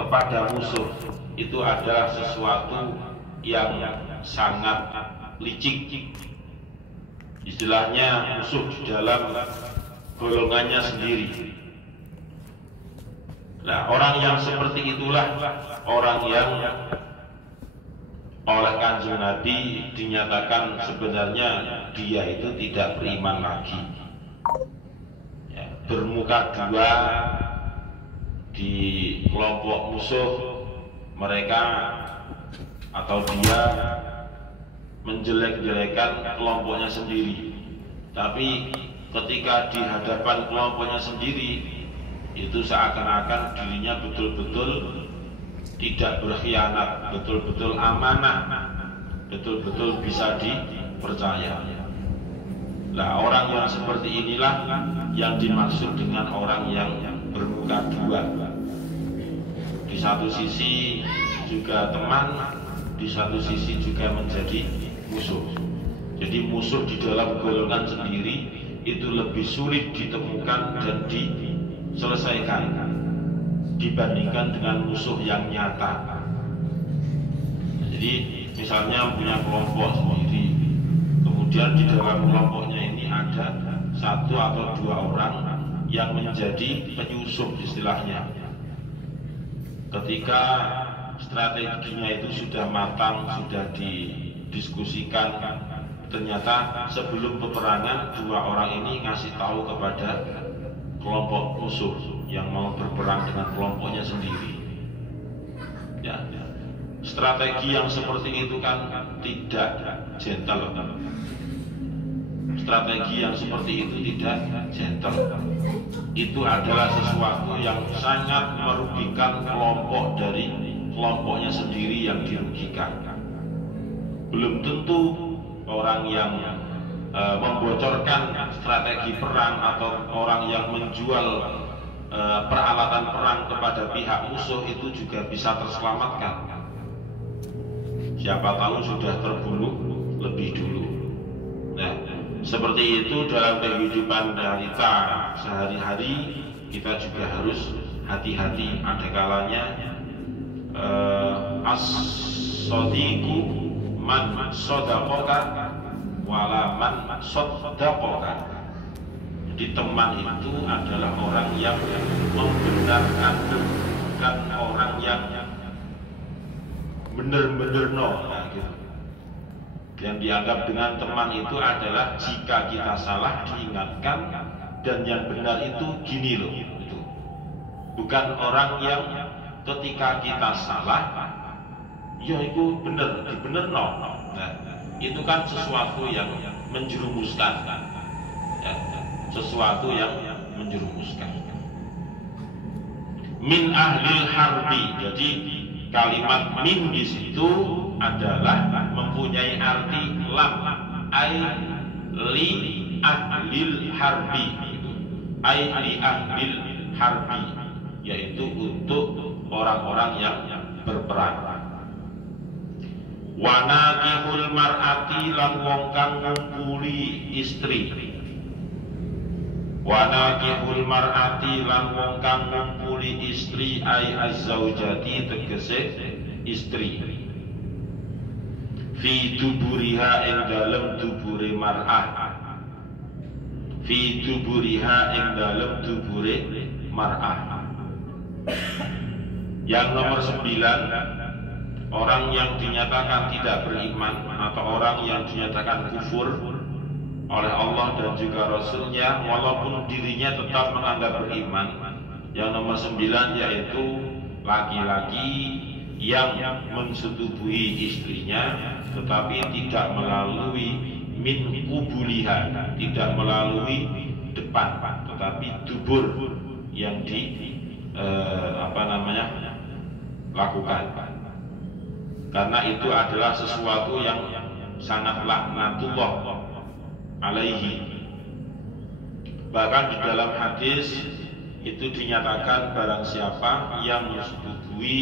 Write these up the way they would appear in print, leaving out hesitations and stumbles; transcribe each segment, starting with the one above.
kepada musuh itu adalah sesuatu yang sangat licik. Istilahnya musuh di dalam golongannya sendiri. Nah, orang yang seperti itulah orang yang oleh Kanjeng Nabi dinyatakan sebenarnya dia itu tidak beriman lagi, ya, bermuka dua di kelompok musuh mereka, atau dia menjelek-jelekan kelompoknya sendiri. Tapi ketika di hadapan kelompoknya sendiri itu seakan-akan dirinya betul-betul tidak berkhianat, betul-betul amanah, betul-betul bisa dipercaya. Nah, orang yang seperti inilah yang dimaksud dengan orang yang bermuka dua. Di satu sisi juga teman, di satu sisi juga menjadi musuh. Jadi musuh di dalam golongan sendiri itu lebih sulit ditemukan dan diselesaikan dibandingkan dengan musuh yang nyata. Jadi misalnya punya kelompok sendiri, kemudian di dalam kelompoknya ini ada satu atau dua orang yang menjadi penyusup istilahnya. Ketika strateginya itu sudah matang, sudah didiskusikan, ternyata sebelum peperangan dua orang ini ngasih tahu kepada kelompok musuh yang mau berperang dengan kelompoknya sendiri. Ya, strategi yang seperti itu kan tidak gentle. Strategi yang seperti itu tidak gentle. Itu adalah sesuatu yang sangat merugikan kelompok dari kelompoknya sendiri yang dirugikan. Belum tentu orang yang membocorkan strategi perang atau orang yang menjual peralatan perang kepada pihak musuh itu juga bisa terselamatkan. Siapa tahu sudah terbunuh lebih dulu. Nah, seperti itu dalam kehidupan kita sehari-hari kita juga harus hati-hati. Ada kalanya as-sadiqu man sadaqaka wala man saddaqaka. Jadi teman itu adalah orang yang membenarkan, bukan orang yang benar-benar gitu. Yang dianggap dengan teman itu adalah jika kita salah diingatkan, dan yang benar itu gini loh, gitu. Bukan orang yang ketika kita salah ya itu benar no. Nah, itu kan sesuatu yang menjerumuskan, ya, sesuatu yang menjerumuskan. Min ahlil harbi. Jadi kalimat min di situ adalah mempunyai arti lam, ai li ahlil harbi, ai li ahlil harbi, yaitu untuk orang-orang yang berperang. Wanakihul mar'ati lan wong kang ngumpuli istri. Wanakihul mar'ati lan wong kang ngumpuli istri, ai azzaujati tegese istri. Fi duburiha ing dalem dubure mar'ah. Fi duburiha ing dalem dubure mar'ah. Yang nomor 9, orang yang dinyatakan tidak beriman atau orang yang dinyatakan kufur oleh Allah dan juga Rasulnya walaupun dirinya tetap menganggap beriman. Yang nomor 9 yaitu laki-laki yang mensetubuhi istrinya tetapi tidak melalui min kubuliha, tidak melalui depan, tetapi dubur yang lakukan. Karena itu adalah sesuatu yang sangat laknatullah alaihi. Bahkan di dalam hadis itu dinyatakan barang siapa yang menyetubuhi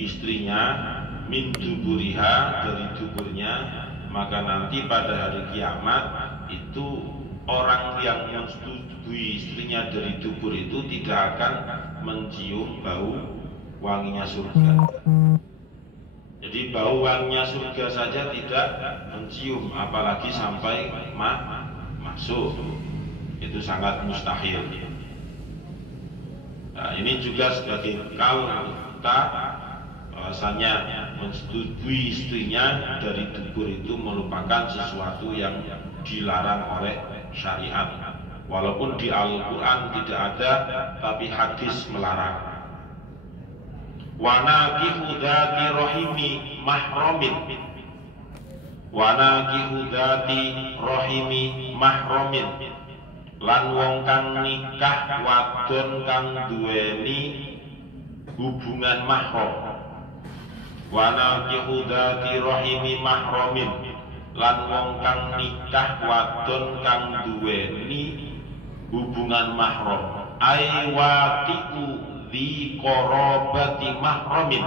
istrinya min duburiha, dari duburnya, maka nanti pada hari kiamat itu orang yang menyetubuhi istrinya dari dubur itu tidak akan mencium bau wanginya surga. Jadi bau wanginya surga saja tidak mencium, apalagi sampai masuk. Itu sangat mustahil. Nah, ini juga sebagai bekal kita bahwasanya menyetujui istrinya dari dubur itu merupakan sesuatu yang dilarang oleh syariat. Walaupun di Al-Quran tidak ada, tapi hadis melarang. Wa nakihu dzati rahimi mahramin. Wa nakihu dzati rahimi mahramin. Lan wong kang nikah wadon kang duweni hubungan mahram. Wa nakihu dzati rahimi mahramin. Lan wong kang nikah wadon kang duweni hubungan mahram. Ai watiu di korobati mahramin.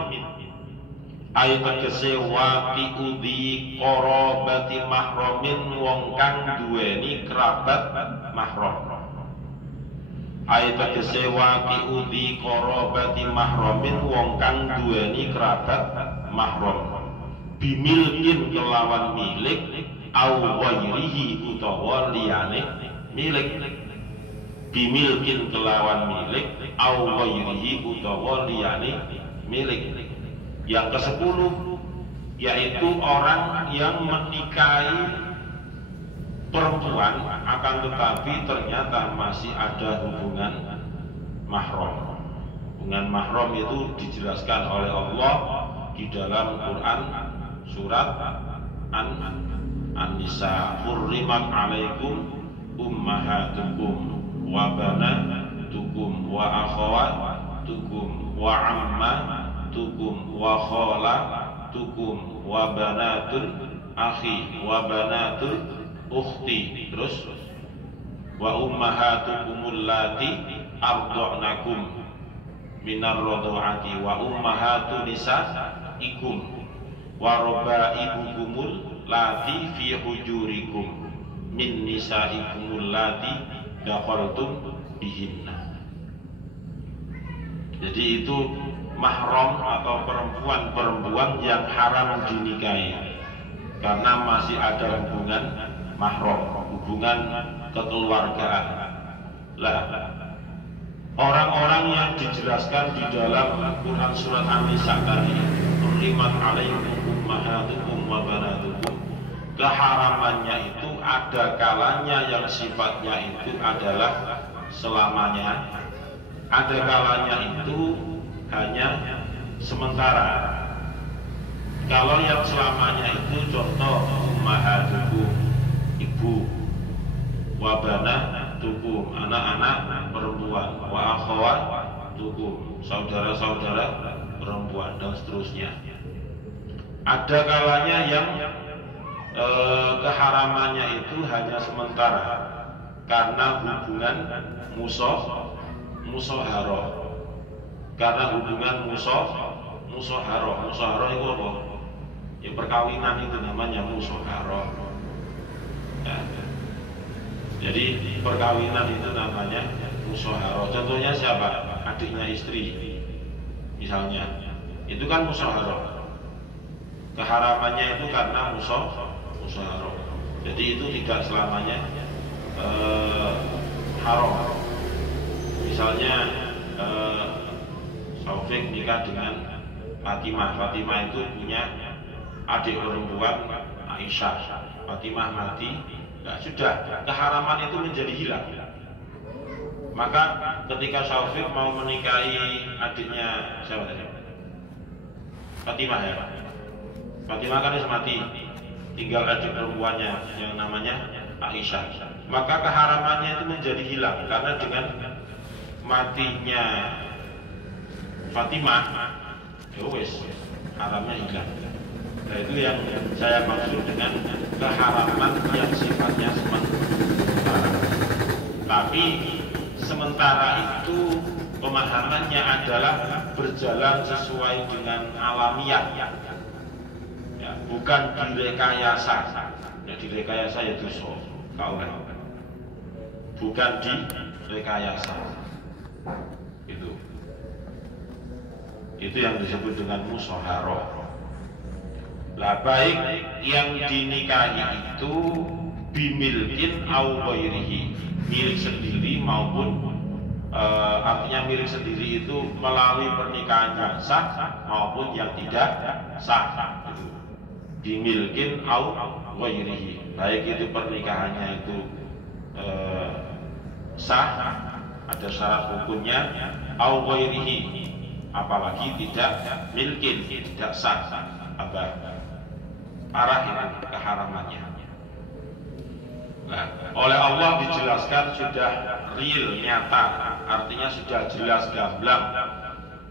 Ai tegese watiu di korobati mahramin wong kang duweni kerabat mahram. Ai tegese watiu di korobati mahramin wong kang duweni kerabat mahram. Bimilkin kelawan milik au ghairihi utawa liyane milik. Bimilkin kelawan milik au ghairihi utawa liyane milik. Yang ke-10 yaitu orang yang menikahi perempuan akan tetapi ternyata masih ada hubungan mahram. Hubungan mahram itu dijelaskan oleh Allah di dalam Quran surat An-Nisa. Hurrimat alaikum ummahatukum wa banatukum wa akhawatukum wa ammatukum wa khalatukum wa banatul akhi wa banatul ukhti. Terus wa ummahatukumul lati arda'nakum minar radha'ati wa ummahatu nisaikum wa rabaibukumul lati fi hujurikum min nisaikumul lati dakhaltum bihinna. Jadi itu mahram atau perempuan-perempuan yang haram dinikahi karena masih ada hubungan mahram, hubungan kekeluargaan. Lah, orang-orang yang dijelaskan di dalam Quran surat An-Nisa tadi, hurrimat alaikum ummahatukum wa banatukum, keharamannya itu ada kalanya yang sifatnya itu adalah selamanya, ada kalanya itu hanya sementara. Kalau yang selamanya itu contoh ummahatukum, ibu, wa banatukum, anak-anak perempuan, wa akhawatukum, saudara-saudara perempuan, dan seterusnya. Ada kalanya yang keharamannya itu hanya sementara karena hubungan musaharah. Karena hubungan musaharah itu apa? Ya perkawinan itu namanya musaharah. Ya. Jadi perkawinan itu namanya musaharah. Contohnya siapa? Adiknya istri misalnya, itu kan musaharah. Keharamannya itu karena musaharah. Jadi itu tidak selamanya haram. Misalnya Taufik nikah dengan Fatimah. Fatimah itu punya adik perempuan Aisyah. Fatimah mati, nah sudah, keharaman itu menjadi hilang. Maka ketika Taufik mau menikahi adiknya siapa tadi? Fatimah ya. Fatimah kan sudah mati, tinggal adik perempuannya yang namanya Aisyah. Maka keharamannya itu menjadi hilang karena dengan matinya Fatimah, ya wes, haramnya hilang. Nah itu yang saya maksud dengan keharaman yang sifatnya sementara. Tapi sementara itu pemahamannya adalah berjalan sesuai dengan alamiah, ya, bukan direkayasa. Ya, direkayasa ya dosa, kaulah. Bukan direkayasa. Itu. Itu yang disebut dengan musyawarah. Lah baik yang dinikahi itu bimilkin au ghairihi, milik sendiri maupun artinya milik sendiri itu melalui pernikahan yang sah maupun yang tidak sah. Bimilkin au ghairihi, baik itu pernikahannya itu sah, ada syarat hukumnya, au ghairihi, apalagi tidak milkin, tidak sah, arah ini keharamannya. Nah, oleh Allah dijelaskan sudah real, nyata, artinya sudah jelas gamblang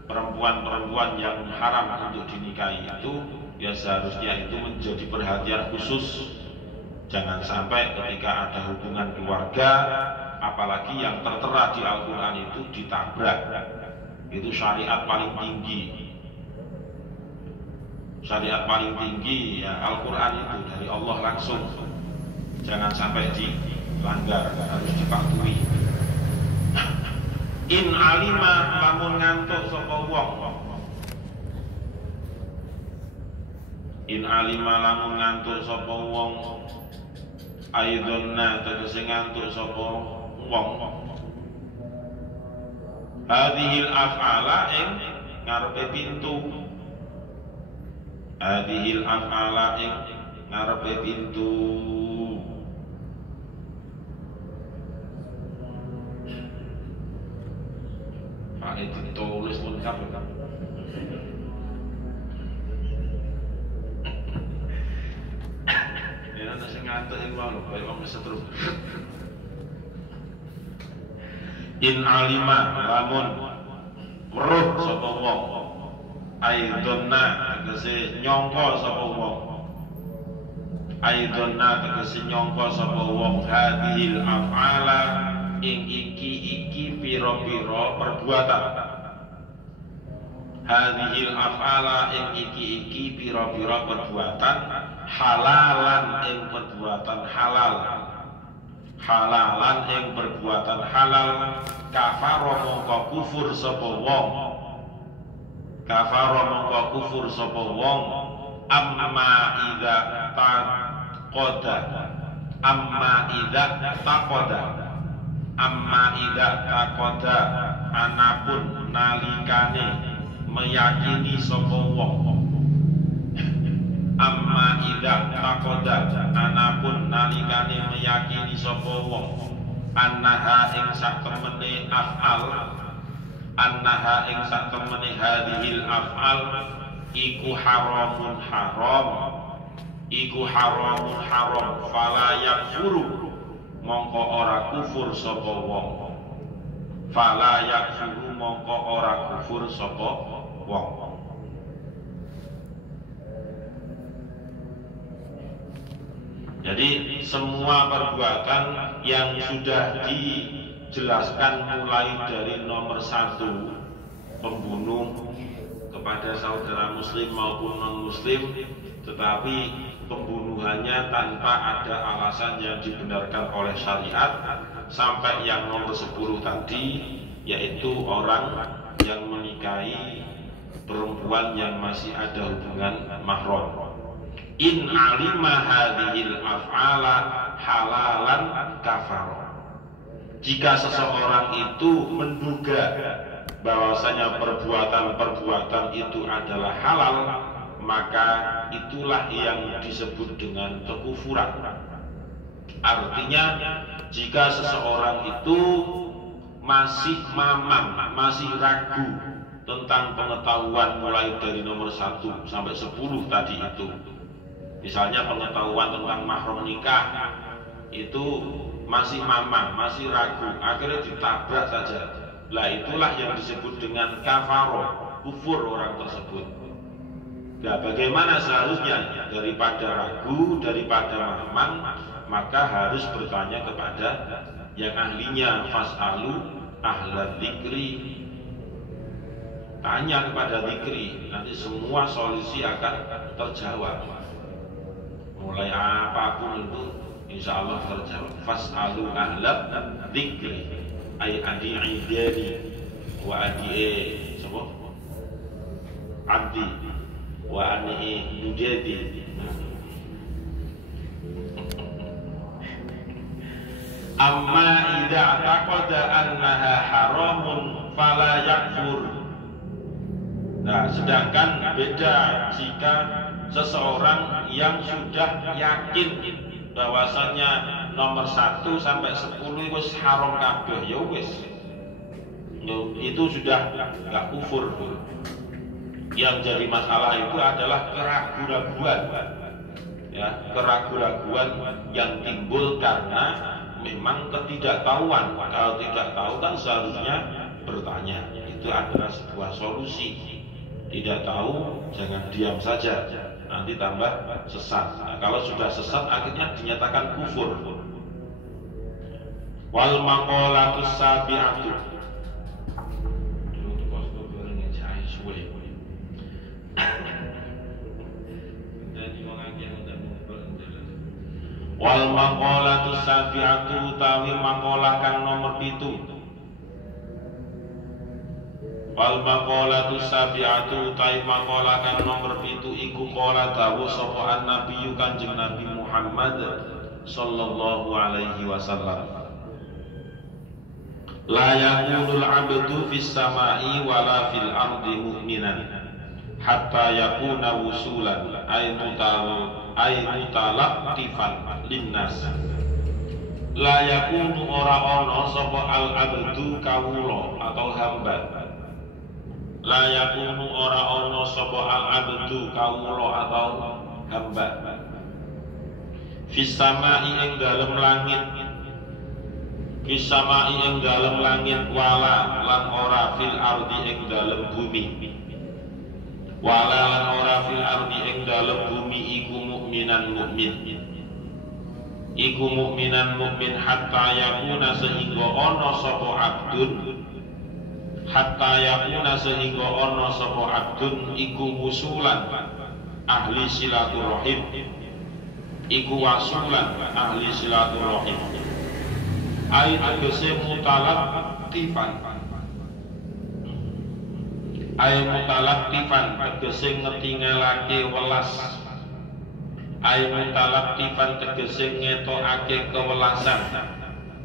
perempuan-perempuan yang haram untuk dinikahi itu ya seharusnya itu menjadi perhatian khusus. Jangan sampai ketika ada hubungan keluarga, apalagi yang tertera di Al-Quran itu ditabrak. Itu syariat paling tinggi. Syariat paling tinggi ya Al-Quran itu dari Allah langsung. Jangan sampai dilanggar, harus dipatuhi. In alima lamun ngantuk sapa wong. In alima lamun ngantuk sapa wong. Aidonna tegese ngantuk sapa wong. Hadhil af'ala ing ngarepe pintu. Hadhil af'ala ing ngarepe pintu. Pak itu tulis lengkap kan. Ya nanti sing ngantuk ing wae lho, kaya wong setrum. In alima lamun weruh sapa wong aidonna tegese nyangka sapa wong aidonna tegese nyangka sapa wong hadhil af'ala ing iki pira-pira perbuatan hadhil af'ala ing iki pira-pira perbuatan halalan ing perbuatan halal halalan ing perbuatan halal kafaro mongko kufur sapa wong kafaro mongko kufur sapa wong amma idza taqada amma idza taqada amma idza taqada anapun nalikane meyakini sapa wong amma idza taqada anapun nalikane meyakini sapa wong annaha ing satemene af'al annaha ing satemene hadhil af'al iku haramun haram iku haramun haram fala yakfuru mongko ora kufur sapa wong fala yakfuru mongko ora kufur sapa wong. Jadi semua perbuatan yang sudah dijelaskan mulai dari nomor 1 pembunuh kepada saudara muslim maupun non muslim, tetapi pembunuhannya tanpa ada alasan yang dibenarkan oleh syariat, sampai yang nomor 10 tadi, yaitu orang yang menikahi perempuan yang masih ada hubungan mahram. In alima hadhil af'ala halalan kafara. Jika seseorang itu menduga bahwasanya perbuatan-perbuatan itu adalah halal, maka itulah yang disebut dengan kekufuran. Artinya jika seseorang itu masih mamang, masih ragu tentang pengetahuan mulai dari nomor 1 sampai 10 tadi itu, misalnya pengetahuan tentang mahram nikah itu masih mamang, masih ragu, akhirnya ditabrak saja. Lah itulah yang disebut dengan kafaro, kufur orang tersebut. Nah, bagaimana seharusnya? Daripada ragu, daripada mamang, maka harus bertanya kepada yang ahlinya. Fas'alu ahla dzikri. Tanya kepada dzikri, nanti semua solusi akan terjawab. Mulai apapun itu insya Allah terjawab. Fas'alu ahla dzikri ay adi'idani wa adi'e abdi wa anihi mujadi. Amma idza taqada annaha haramun fala yakfur. Nah, sedangkan beda jika seseorang yang sudah yakin bahwasanya nomor 1 sampai 10 wis haram kabeh, ya wis. Itu sudah enggak kufur. Yang jadi masalah itu adalah keraguan-raguan. Ya, keraguan-raguan yang timbul karena memang ketidaktahuan. Kalau tidak tahu kan seharusnya bertanya. Itu adalah sebuah solusi. Tidak tahu jangan diam saja, nanti tambah sesat. Nah, kalau sudah sesat akhirnya dinyatakan kufur. Wal maqalatus sabi'atu. Wal maqalatus sabi'atu utawi maqalah kang nomor 7. Wal maqalatu sabi'atu utai maqalah kang nomor 7 iku qala dawuh sapa an-nabiyyu Kanjeng Nabi Muhammad sallallahu alaihi wasallam. La yakunul 'abdu fis sama'i wala fil ardi mu'minan hatta yakuna wusulan ay mutalaqtifan linnas. La yakunu ora ana sapa al-'abdu kawula atau hamba. La yakunu ora ono sapa al-abdu kawula atau hamba fis samai ing dalem langit, fis samai ing dalem langit, wala lan ora fil ardi ing dalem bumi, wala lan ora fil ardi ing dalem bumi iku mukminan mukmin, iku mukminan mukmin hatta yakuna sehingga ono sapa abdun, hatta yakuna sehingga ono sapa abdun iku wusulan ahli silaturahim, iku wasulan ahli silaturahim. Ai tegese mutalaqtifan, ai mutalaqtifan tegese ngetingalake welas, ai mutalaqtifan tegese ngetokake kewelasan,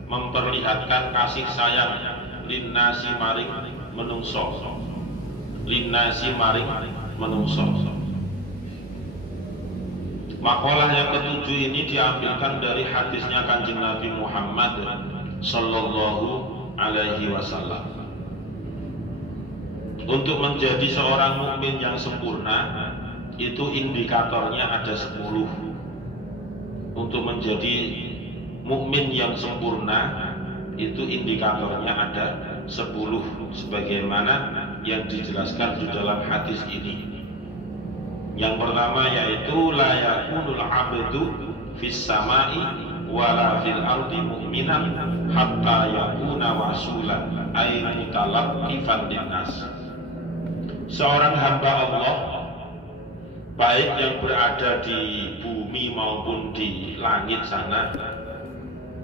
memperlihatkan kasih sayang linnasi maring menungso, linnasi maring menungso. Makalah yang ketujuh ini diambilkan dari hadisnya Kanjeng Nabi Muhammad sallallahu alaihi wasallam. Untuk menjadi seorang mukmin yang sempurna itu indikatornya ada 10. Untuk menjadi mukmin yang sempurna itu indikatornya ada 10 sebagaimana yang dijelaskan di dalam hadis ini. Yang pertama yaitu la yakunul 'abdu fis samai wala fil ardi mu'minan hatta yakuna wasulan ay mutalaqqifan linnas. Seorang hamba Allah baik yang berada di bumi maupun di langit sana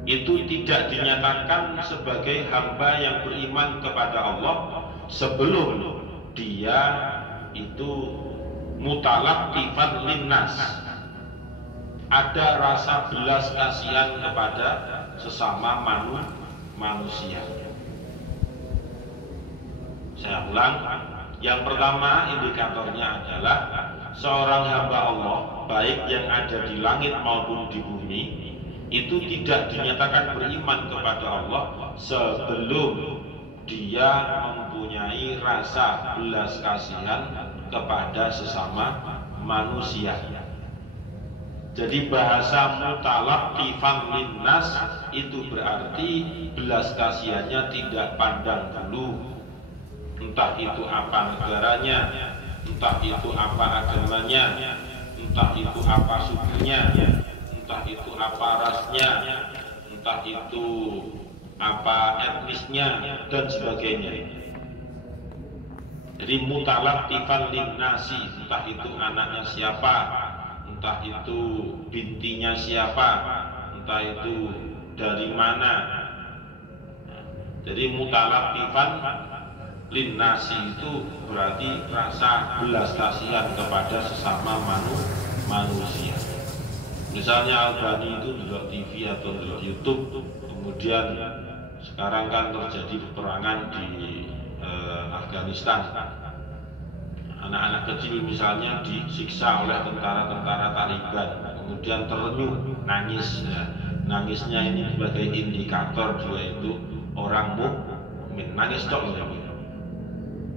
itu tidak dinyatakan sebagai hamba yang beriman kepada Allah sebelum dia itu mutalaqtifan linnas, ada rasa belas kasihan kepada sesama manusia. Saya ulang, yang pertama indikatornya adalah seorang hamba Allah baik yang ada di langit maupun di bumi itu tidak dinyatakan beriman kepada Allah sebelum dia mempunyai rasa belas kasihan kepada sesama manusia. Jadi bahasa mutalaqtifan linnas itu berarti belas kasihannya tidak pandang bulu, entah itu apa negaranya, entah itu apa agamanya, entah itu apa sukunya, entah itu apa rasnya, entah itu apa etnisnya dan sebagainya. Jadi mutalaqtifan linnasi, entah itu anaknya siapa, entah itu bintinya siapa, entah itu dari mana. Jadi mutalaqtifan Linnasi itu berarti rasa belas kasihan kepada sesama manusia. Misalnya Albani itu duduk TV atau duduk YouTube, kemudian sekarang kan terjadi peperangan di Afghanistan. Anak-anak kecil misalnya disiksa oleh tentara-tentara Taliban, kemudian terenyuh, nangis. Ya. Nangisnya ini sebagai indikator dia itu orang mukmin. Nangis dong ya.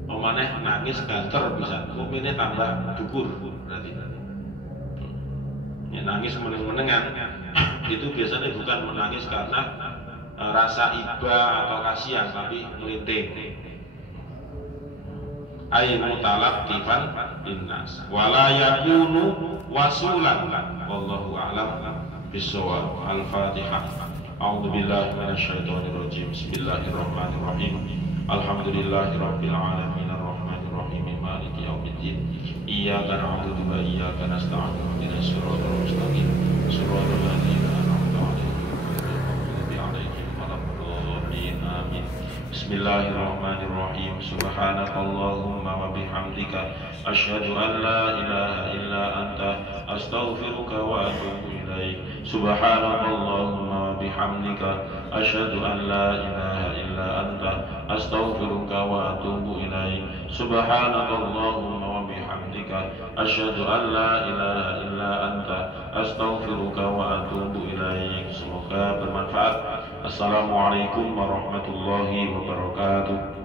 Omaneh nangis banter bisa, mukminnya tambah dukur berarti. Ya, nangis meneng-menengan itu biasanya bukan menangis karena rasa iba atau kasihan, tapi melinting. Ay mutalaqtifan linnas wala yakunu wasulan wallahu a'lam bissawab. Al-Fatihah. A'udzu billahi minasyaitonir rajim. Bismillahirrahmanirrahim. Alhamdulillahirabbil alamin arrahmanir rahim maliki yaumiddin. Iyyaka na'budu wa iyyaka nasta'in. Ihdinas siratal mustaqim. Siratal ladzina an'amta 'alaihim ghairil maghdubi 'alaihim waladdallin. Amin. Bismillahirrahmanirrahim. Subhanakallahumma wa bihamdika asyhadu an la ilaha illa anta astaghfiruka wa atubu ilaik. Subhanakallahumma wa bihamdika asyhadu an la ilaha illa anta astaghfiruka wa atubu ilaik. Subhanakallahumma wa bihamdika asyhadu an la ilaha illa anta astaghfiruka wa atubu ilaik. Semoga bermanfaat. Assalamualaikum warahmatullahi wabarakatuh.